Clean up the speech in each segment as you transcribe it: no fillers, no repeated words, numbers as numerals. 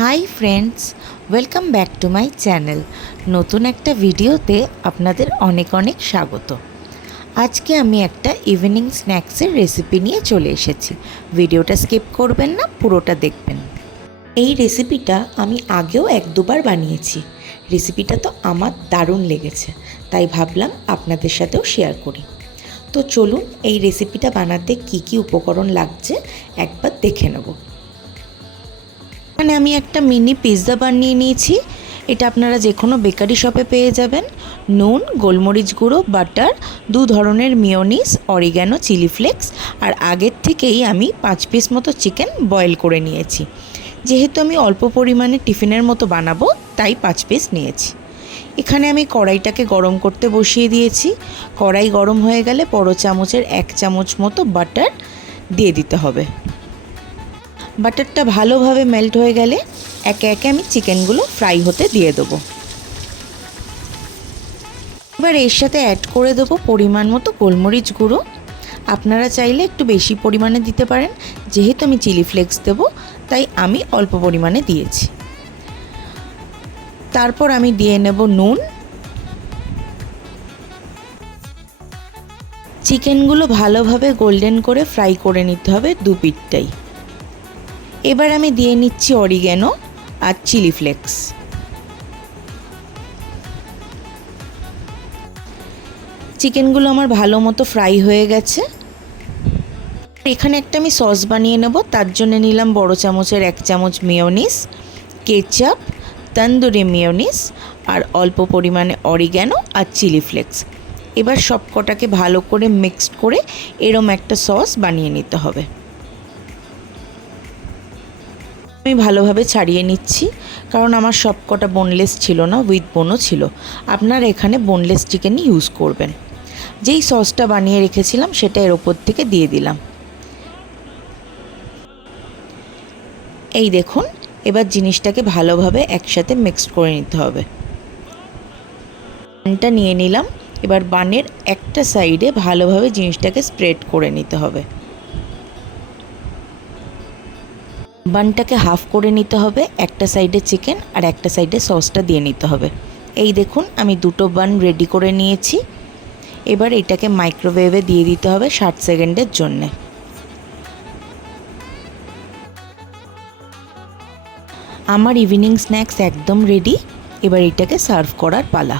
Hi friends, welcome back to my channel. নতুন একটা ভিডিওতে আপনাদের অনেক অনেক স্বাগত। আজকে আমি একটা ইভিনিং স্ন্যাক্সের রেসিপি নিয়ে চলে এসেছি। ভিডিওটা স্কিপ করবেন না, পুরোটা দেখবেন। এই রেসিপিটা আমি আগেও এক দুবার বানিয়েছি। রেসিপিটা তো আমার দারুণ লেগেছে, তাই ভাবলাম আপনাদের সাথেও শেয়ার করি। তো চলুন এই রেসিপিটা বানাতে কি কি উপকরণ লাগছে একবার দেখে নেব। এখানে আমি একটা মিনি পিৎজা বানিয়ে নিয়েছি। এটা আপনারা যে কোনো বেকারি শপে পেয়ে যাবেন। নুন, গোলমরিচ গুঁড়ো, বাটার, দু ধরনের মিয়োনিজ, অরিগ্যানো, চিলি ফ্লেক্স, আর আগের থেকেই আমি 5 পিস মতো চিকেন বয়েল করে নিয়েছি। যেহেতু আমি অল্প পরিমাণে টিফিনের মতো বানাবো, তাই 5 পিস নিয়েছি। এখানে আমি কড়াইটাকে গরম করতে বসিয়ে দিয়েছি। কড়াই গরম হয়ে গেলে বড় চামচের 1 চামচ মতো বাটার দিয়ে দিতে হবে। বাটারটা ভালোভাবে মেল্ট হয়ে গেলে একে একে আমি চিকেনগুলো ফ্রাই হতে দিয়ে দেবো। এবার এর সাথে অ্যাড করে দেবো পরিমাণ মতো গোলমরিচ গুঁড়ো। আপনারা চাইলে একটু বেশি পরিমাণে দিতে পারেন। যেহেতু আমি চিলি ফ্লেক্স দেবো, তাই আমি অল্প পরিমাণে দিয়েছি। তারপর আমি দিয়ে নেব নুন। চিকেনগুলো ভালোভাবে গোল্ডেন করে ফ্রাই করে নিতে হবে দু পিঠটাই। এবার আমি দিয়ে নিচ্ছি অরিগ্যানো আর চিলি ফ্লেক্স। চিকেনগুলো আমার ভালো মতো ফ্রাই হয়ে গেছে। এখানে একটা আমি সস বানিয়ে নেব। তার জন্য নিলাম বড় চামচের 1 চামচ মিয়োনিজ, কেচাপ, তন্দুরি মিয়োনিজ আর অল্প পরিমাণে অরিগ্যানো আর চিলি ফ্লেক্স। এবার সব কটাকে ভালো করে মিক্সড করে এরম একটা সস বানিয়ে নিতে হবে। আমি ভালোভাবে ছাড়িয়ে নিচ্ছি, কারণ আমার সব কটা বোনলেস ছিল না, উইথ বোনও ছিল। আপনারা এখানে বোনলেস চিকেনই ইউজ করবেন। যেই সসটা বানিয়ে রেখেছিলাম সেটা এর ওপর থেকে দিয়ে দিলাম। এই দেখুন, এবার জিনিসটাকে ভালোভাবে একসাথে মিক্সড করে নিতে হবে। বানটা নিয়ে নিলাম। এবার বানের একটা সাইডে ভালোভাবে জিনিসটাকে স্প্রেড করে নিতে হবে। বানটাকে হাফ করে নিতে হবে। একটা সাইডে চিকেন আর একটা সাইডে সসটা দিয়ে নিতে হবে। এই দেখুন, আমি দুটো বান রেডি করে নিয়েছি। এবার এটাকে মাইক্রোওয়েভে দিয়ে দিতে হবে 60 সেকেন্ডের জন্যে। আমার ইভিনিং স্ন্যাক্স একদম রেডি। এবার এটাকে সার্ভ করার পালা।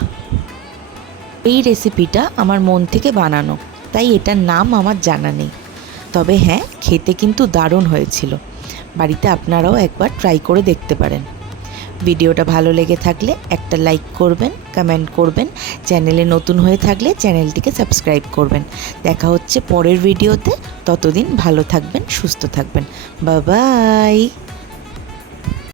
এই রেসিপিটা আমার মন থেকে বানানো, তাই এটার নাম আমার জানা নেই। তবে হ্যাঁ, খেতে কিন্তু দারুণ হয়েছিল। বাড়িতে আপনারাও একবার ট্রাই করে দেখতে পারেন। ভিডিওটা ভালো লেগে থাকলে একটা লাইক করবেন, কমেন্ট করবেন। চ্যানেলে নতুন হয়ে থাকলে চ্যানেলটিকে সাবস্ক্রাইব করবেন। দেখা হচ্ছে পরের ভিডিওতে। ততদিন ভালো থাকবেন, সুস্থ থাকবেন। Bye bye.